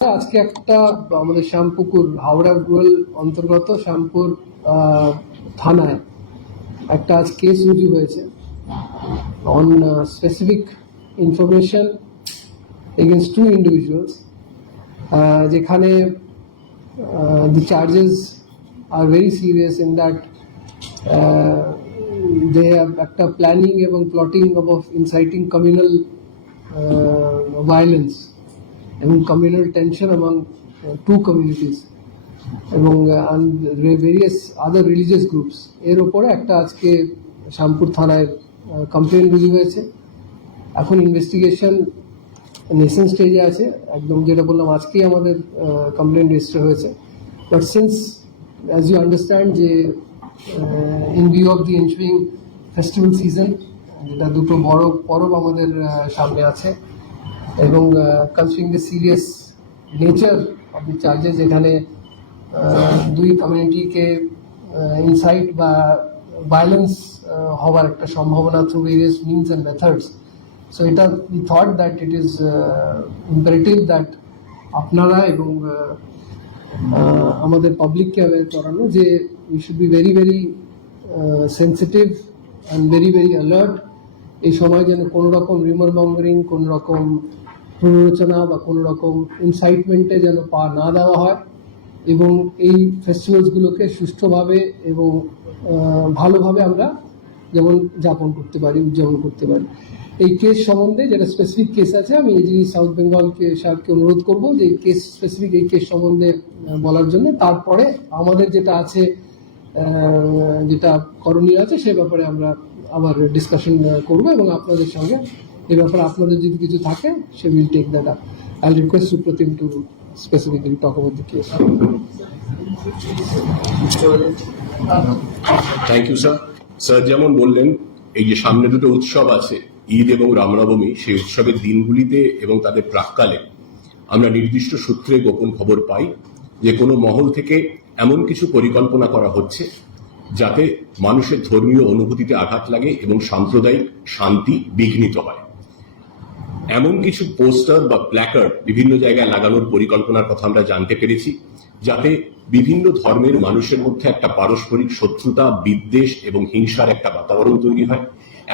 আজকে একটা আমাদের শ্যামপুকুর, হাওড়া রুরাল অন্তর্গত শ্যামপুর থানায় একটা আজ কেস রুজু হয়েছে on specific information against two individuals যেখানে the charges are very serious in that they একটা প্ল্যানিং এবং plotting of inciting communal violence এবং communal tension among two communities এবং ভেরিয়াস আদার রিলিজিয়াস গ্রুপস এর ওপরে একটা আজকে শ্যামপুর থানায় কমপ্লেন রুজু হয়েছে। এখন ইনভেস্টিগেশন নেশন স্টেজে আছে। একদম যেটা বললাম, আজকেই আমাদের কমপ্লেন রেজিস্টার হয়েছে। But since as you understand যে in view of the ensuing festival season যেটা দুটো বড়, পরব আমাদের সামনে আছে এবং considering the serious nature of the charges এখানে দুই কমিউনিটিকে ইনসাইট বা ভায়োলেন্স হওয়ার একটা সম্ভাবনা through various means and methods so এটা we thought that it is imperative that আপনারা এবং আমাদের পাবলিককে অ্যাওয়ার করানো যে we should be very very sensitive and very very alert এই সময় যেন কোনো রকম রিমার মঙ্গারিং কোনো রকম প্ররোচনা বা কোনো রকম ইনসাইটমেন্টে যেন পা না দেওয়া হয় এবং এই ফেস্টিভ্যালসগুলোকে সুষ্ঠুভাবে এবং ভালোভাবে আমরা যেমন যাপন করতে পারি, উদযাপন করতে পারি। এই কেস সম্বন্ধে যেটা স্পেসিফিক কেস আছে, আমি এজিবি সাউথ বেঙ্গলকে সাহেবকে অনুরোধ করব যে কেস স্পেসিফিক এই কেস সম্বন্ধে বলার জন্য। তারপরে আমাদের যেটা আছে যেটা করণীয় আছে, সে ব্যাপারে আমরা আবার ডিসকাশন করব এবং আপনাদের সঙ্গে এ ব্যাপারে আপনাদের যদি কিছু থাকে, সে will take that up I request Supratim to specifically talk about the case thank you sir sir যেমন বললেন, এই যে সামনে দুটো উৎসব আছে, ঈদ এবং রামনবমী, সেই উৎসবের দিনগুলিতে এবং তাদের প্রাককালে আমরা নির্দিষ্ট সূত্রে গোপন খবর পাই যে কোনো মহল থেকে এমন কিছু পরিকল্পনা করা হচ্ছে যাতে মানুষের ধর্মীয় অনুভূতিতে আঘাত লাগে এবং সাম্প্রদায়িক শান্তি বিঘ্নিত হয়। এমন কিছু পোস্টার বা প্ল্যাকার্ড বিভিন্ন জায়গায় লাগানোর পরিকল্পনার কথা আমরা জানতে পেরেছি, যাতে বিভিন্ন ধর্মের মানুষের মধ্যে একটা পারস্পরিক শত্রুতা, বিদ্বেষ এবং হিংসার একটা বাতাবরণ তৈরি হয়।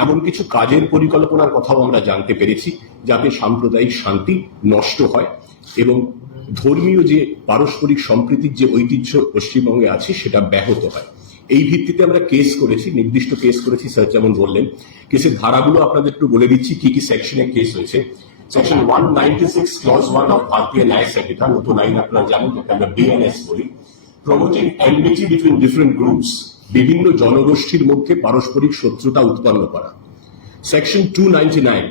এমন কিছু কাজের পরিকল্পনার কথাও আমরা জানতে পেরেছি, যাতে সাম্প্রদায়িক শান্তি নষ্ট হয় এবং ধর্মীয় যে পারস্পরিক সম্প্রীতির যে ঐতিহ্য পশ্চিমবঙ্গে আছে, সেটা ব্যাহত হয়। এই ভিত্তিতে আমরা কেস করেছি, নির্দিষ্ট কেস করেছি স্যার যেমন বললেন। কেসের ধারাগুলো আপনাদের একটু বলে দিচ্ছি, কি কি সেকশনে কেস হয়েছে। Section one ninety six clause one of Bharatiya Nyaya Sanhita, নতুন আইন আপনারা জানেন যেটা আমরা বিএনএস বলি। Promoting enmity between different groups বিভিন্ন জনগোষ্ঠীর মধ্যে পারস্পরিক শত্রুতা উৎপন্ন করা। Section two ninety nine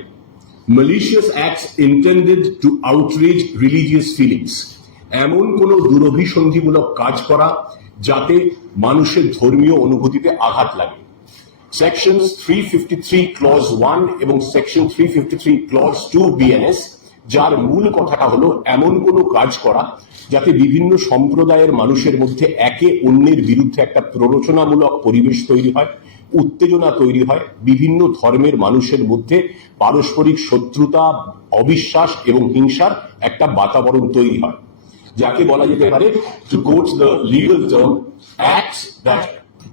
malicious acts intended to outrage religious feelings. এমন কোন দুরভিসন্ধিমূলক কাজ করা যাতে মানুষের ধর্মীয় অনুভূতিতে আঘাত লাগে। Section three fifty three clause one এবং section three fifty three clause two BNS যার মূল কথাটা হলো এমন কোনো কাজ করা যাতে বিভিন্ন সম্প্রদায়ের মানুষের মধ্যে একে অন্যের বিরুদ্ধে একটা প্ররোচনামূলক পরিবেশ তৈরি হয় উত্তেজনা তৈরি হয় বিভিন্ন ধর্মের মানুষের মধ্যে পারস্পরিক শত্রুতা অবিশ্বাস এবং হিংসার একটা বাতাবরণ তৈরি হয়। যাকে বলা যেতে পারে to quote the legal term acts that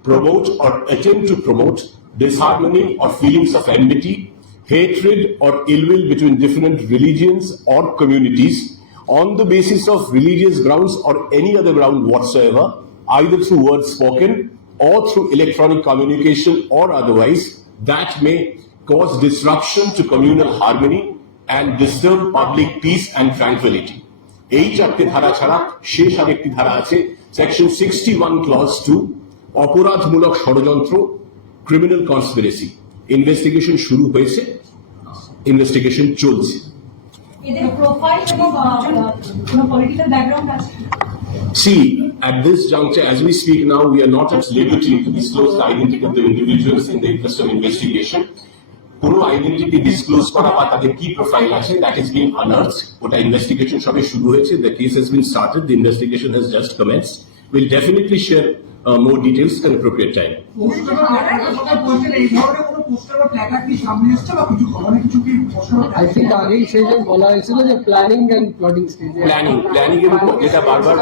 promote or attempt to promote disharmony or feelings of enmity, hatred or ill will between different religions or communities on the basis of religious grounds or any other ground whatsoever, either through words spoken or through electronic communication or otherwise, that may cause disruption to communal harmony and disturb public peace and tranquility. এই চারটে ধারা ছাড়া শেষ আরেকটি ধারা আছে অপরাধমূলক ষড়যন্ত্র ক্রিমিনাল কনসপিরেসি ইনভেস্টিগেশন শুরু হয়েছে ইনভেস্টিগেশন চলছে। See, at this juncture, as we speak now, we are not at liberty to disclose the identity of the individuals in the interest of investigation. কোনো আইডেন্টিটি ডিসক্লোজ করা বা তাদের কি profile আছে that is being আনার্থ ওটা investigation সবে শুরু হয়েছে। The case has been started the investigation has just commence will definitely share more details at appropriate time আগেই সেই বলা হয়েছিল যে প্ল্যানিং অ্যান্ড প্লটিং স্টেজে প্ল্যানিং প্ল্যানিং এর উপর যেটা বারবার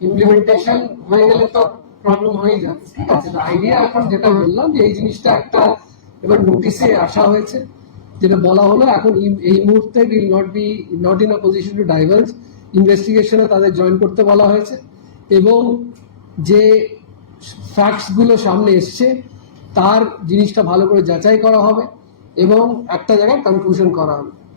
ইমপ্লিমেন্টেশন হয়ে গেলে তো প্রবলেম হয়ে যাবে ঠিক আছে আইডিয়া এখন যেটা বললাম যে এই জিনিসটা একটা এবার নোটিশে আসা হয়েছে যেটা বলা হলো এখন এই- মুহূর্তে will not be not in a position to diverse ইনভেস্টিগেশনে তাদের জয়েন করতে বলা হয়েছে। এবং যে ফ্যাক্টসগুলো সামনে এসছে তার জিনিসটা ভালো করে যাচাই করা হবে এবং একটা জায়গায় কনক্লুশন করা হবে।